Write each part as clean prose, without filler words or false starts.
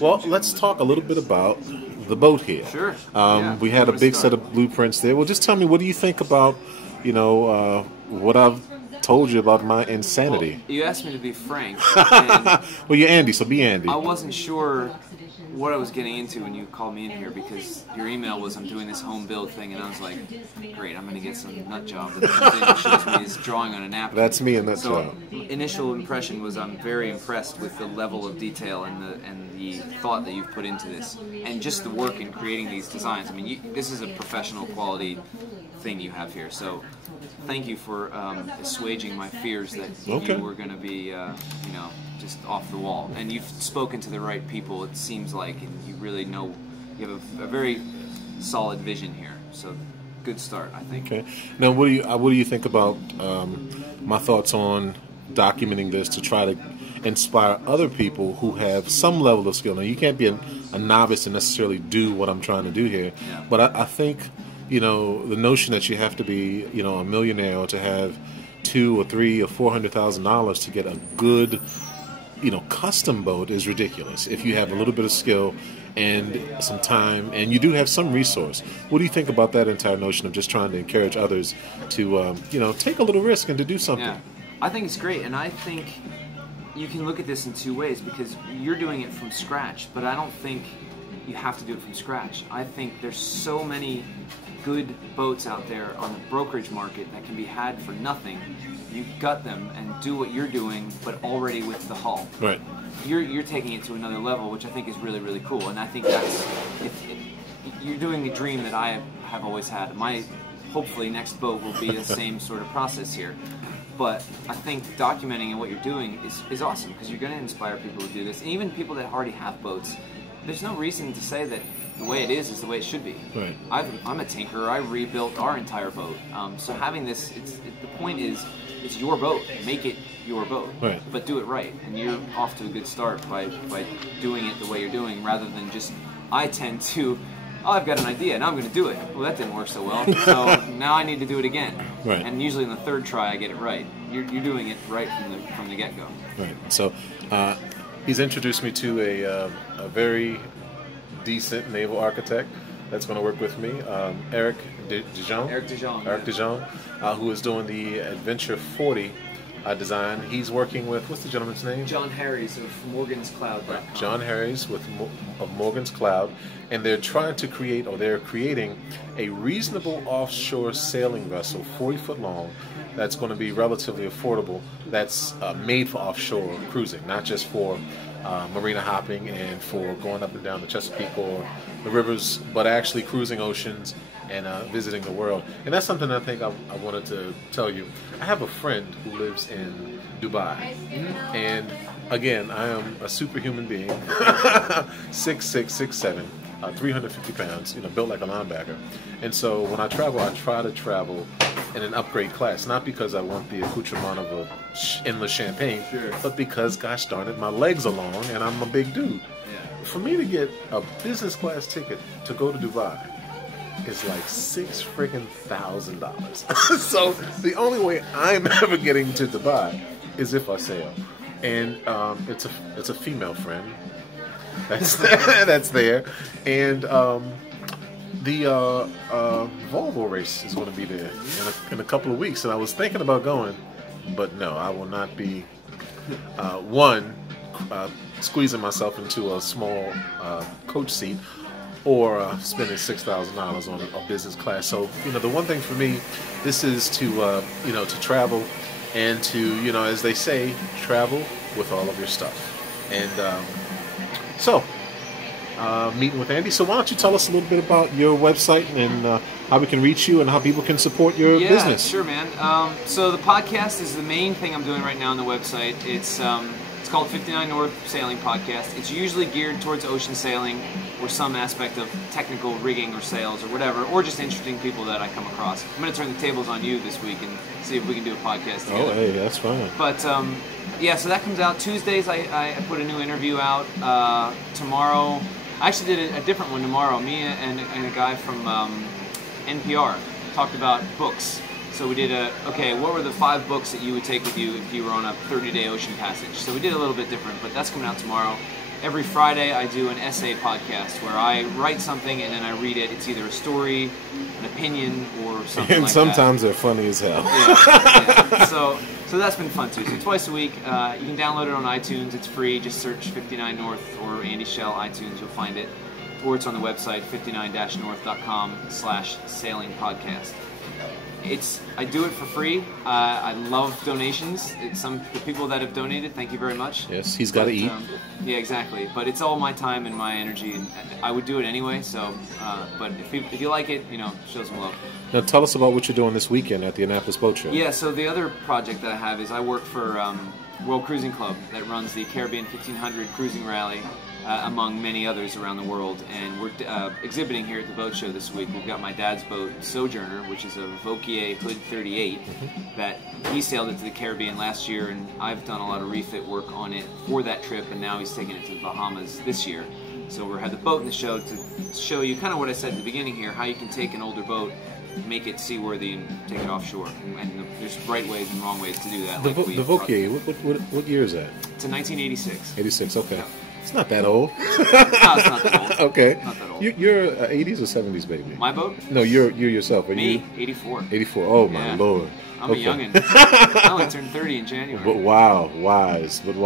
Well, let's talk a little bit about the boat here. Sure. We had a big set of blueprints there. Well, just tell me, what do you think about, what I've told you about my insanity? Well, you asked me to be frank. And well, you're Andy, so be Andy. I wasn't sure what I was getting into when you called me in here, because your email was, I'm doing this home build thing, and I was like, great, I'm going to get some nut job that comes in and shows me his drawing on a napkin. That's me, a nut job. Initial impression was I'm very impressed with the level of detail and the thought that you've put into this, and just the work in creating these designs. I mean, this is a professional quality thing you have here, so thank you for assuaging my fears that you were going to be, just off the wall. And you've spoken to the right people, it seems like, and you really know, you have a very solid vision here. So, good start, I think. Okay. Now, what do you think about my thoughts on documenting this to try to inspire other people who have some level of skill? Now, you can't be a novice and necessarily do what I'm trying to do here, but I think, the notion that you have to be, a millionaire or to have $200,000 or $300,000 or $400,000 to get a good, custom boat is ridiculous. If you have a little bit of skill and some time, and you do have some resource. What do you think about that entire notion of just trying to encourage others to, take a little risk and to do something? Yeah, I think it's great, and I think you can look at this in two ways, because you're doing it from scratch, but I don't think you have to do it from scratch. I think there's so many good boats out there on the brokerage market that can be had for nothing. You gut them and do what you're doing, but already with the hull. Right. You're taking it to another level, which I think is really, really cool. And I think that's you're doing the dream that I have always had. My hopefully next boat will be the same sort of process here. But I think documenting what you're doing is awesome, because you're going to inspire people to do this. And even people that already have boats, there's no reason to say that the way it is the way it should be. Right. I'm a tinkerer. I rebuilt our entire boat. So having this, the point is, it's your boat. Make it your boat. Right. But do it right. And you're off to a good start by doing it the way you're doing, rather than just, I tend to, I've got an idea, now I'm going to do it. Well, that didn't work so well, so now I need to do it again. Right. And usually in the third try, I get it right. You're doing it right from the get-go. Right. So he's introduced me to a very decent naval architect that's going to work with me, Eric Dijon, who is doing the Adventure 40 design. He's working with, what's the gentleman's name? John Harries of Morgan's Cloud. John Harries of Morgan's Cloud, and they're trying to create, or they're creating, a reasonable offshore sailing vessel, 40 foot long, that's going to be relatively affordable, that's made for offshore cruising, not just for marina hopping and for going up and down the Chesapeake or the rivers, but actually cruising oceans and visiting the world. And that's something I think I wanted to tell you. I have a friend who lives in Dubai, and again, I am a superhuman being, 6'6", 6'7", 350 pounds, built like a linebacker. And so when I travel, I try to travel in an upgrade class, not because I want the accoutrement of a endless champagne, but because, gosh darn it, my legs are long and I'm a big dude. Yeah. For me to get a business class ticket to go to Dubai is like $6,000. So the only way I'm ever getting to Dubai is if I sail, and it's a female friend that's that's there, and the Volvo race is going to be there in a couple of weeks, and I was thinking about going, but no, I will not be squeezing myself into a small coach seat, or spending $6,000 on a business class. So the one thing for me, this is to to travel, and to as they say, travel with all of your stuff. And meeting with Andy. So why don't you tell us a little bit about your website and how we can reach you and how people can support your business? Yeah, sure, man. So the podcast is the main thing I'm doing right now on the website. It's called 59 North Sailing Podcast. It's usually geared towards ocean sailing or some aspect of technical rigging or sails or whatever, or just interesting people that I come across. I'm going to turn the tables on you this week and see if we can do a podcast together. Oh, hey, that's fine. But yeah, so that comes out Tuesdays. I put a new interview out. Tomorrow, I actually did a different one tomorrow. Me and a guy from NPR talked about books. So we did what were the 5 books that you would take with you if you were on a 30-day ocean passage? So we did a little bit different, but that's coming out tomorrow. every Friday I do an essay podcast where I write something and then I read it. It's either a story, an opinion, or something And like sometimes that. they're funny as hell. Yeah. So that's been fun too. So twice a week, you can download it on iTunes. It's free. Just search 59 North or Andy Schell iTunes. You'll find it. Or it's on the website 59-north.com/sailing podcast. I do it for free. I love donations. The people that have donated, thank you very much. Yes, he's got to eat. Yeah, exactly. But it's all my time and my energy, and I would do it anyway. So, but if you like it, show some love. Now tell us about what you're doing this weekend at the Annapolis Boat Show. Yeah. So the other project that I have is I work for World Cruising Club that runs the Caribbean 1500 Cruising Rally. Among many others around the world, and we're exhibiting here at the boat show this week. We've got my dad's boat, Sojourner, which is a Vauquier Hood 38 that he sailed it to the Caribbean last year, and I've done a lot of refit work on it for that trip, and now he's taking it to the Bahamas this year. So we'll have the boat in the show to show you kind of what I said at the beginning here, how you can take an older boat, make it seaworthy, and take it offshore. And there's right ways and wrong ways to do that. The Vauquier, what year is that? It's a 1986. 86, okay. Yeah. It's not that old. No, it's not that old. Okay. Not that old. You're 80s or 70s baby? My boat? No, you're yourself. Are Me? you? 84. 84. Oh my Yeah. lord. I'm Okay. a youngin'. I only turned 30 in January. But wow, wise. But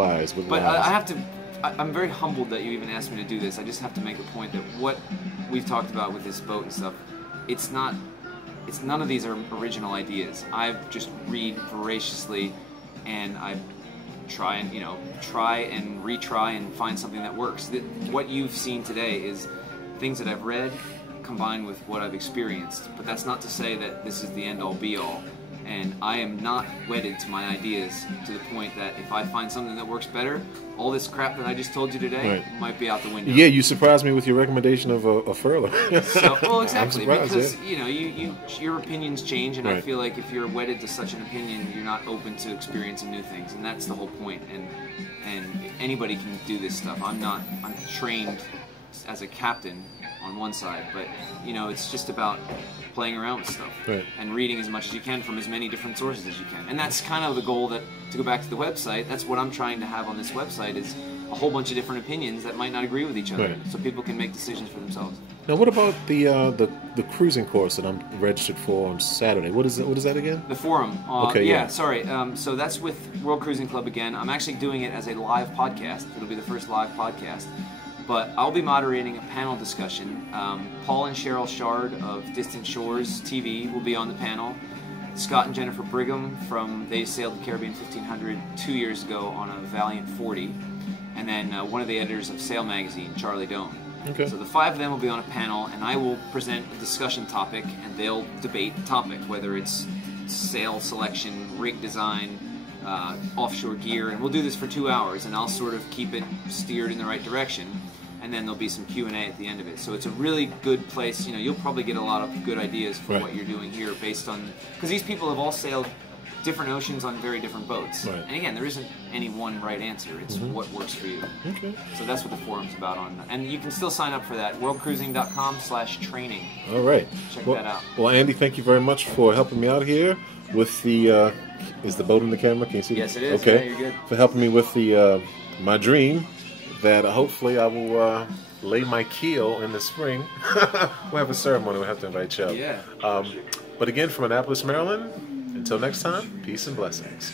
I have to. I'm very humbled that you even asked me to do this. I just have to make a point that what we've talked about with this boat and stuff, it's none of these are original ideas. I've just read voraciously, and I try and retry and find something that works. What you've seen today is things that I've read combined with what I've experienced. But that's not to say that this is the end-all be-all. And I am not wedded to my ideas to the point that if I find something that works better, all this crap that I just told you today might be out the window. Yeah, you surprised me with your recommendation of a furler. Well, exactly, I'm surprised, because your opinions change, and I Right. feel like if you're wedded to such an opinion, you're not open to experiencing new things, and that's the whole point. And anybody can do this stuff. I'm trained as a captain on one side, but it's just about playing around with stuff and reading as much as you can from as many different sources as you can. And that's kind of the goal. That to go back to the website, that's what I'm trying to have on this website is a whole bunch of different opinions that might not agree with each other, so people can make decisions for themselves. Now, what about the cruising course that I'm registered for on Saturday? What is that again? The forum. Okay, yeah. Sorry. So that's with World Cruising Club again. I'm actually doing it as a live podcast. It'll be the first live podcast. But I'll be moderating a panel discussion. Paul and Cheryl Shard of Distant Shores TV will be on the panel. Scott and Jennifer Brigham they sailed the Caribbean 1500 2 years ago on a Valiant 40. And then one of the editors of Sail Magazine, Charlie Doan. Okay. So the five of them will be on a panel, and I will present a discussion topic, and they'll debate the topic, whether it's sail selection, rig design, offshore gear, and we'll do this for 2 hours, and I'll sort of keep it steered in the right direction. And then there'll be some Q&A at the end of it. So it's a really good place. You'll probably get a lot of good ideas for what you're doing here based on... Because these people have all sailed different oceans on very different boats. Right. And again, there isn't any one right answer. It's what works for you. Okay. So that's what the forum's about. And you can still sign up for that. worldcruising.com/training. All right. Check that out. Well, Andy, thank you very much for helping me out here with the... is the boat in the camera? Can you see? Yes, it is. Okay. Yeah, you're good. For helping me with the my dream that hopefully I will lay my keel in the spring. We'll have a ceremony. We'll have to invite you. Yeah. But again, from Annapolis, Maryland, until next time, peace and blessings.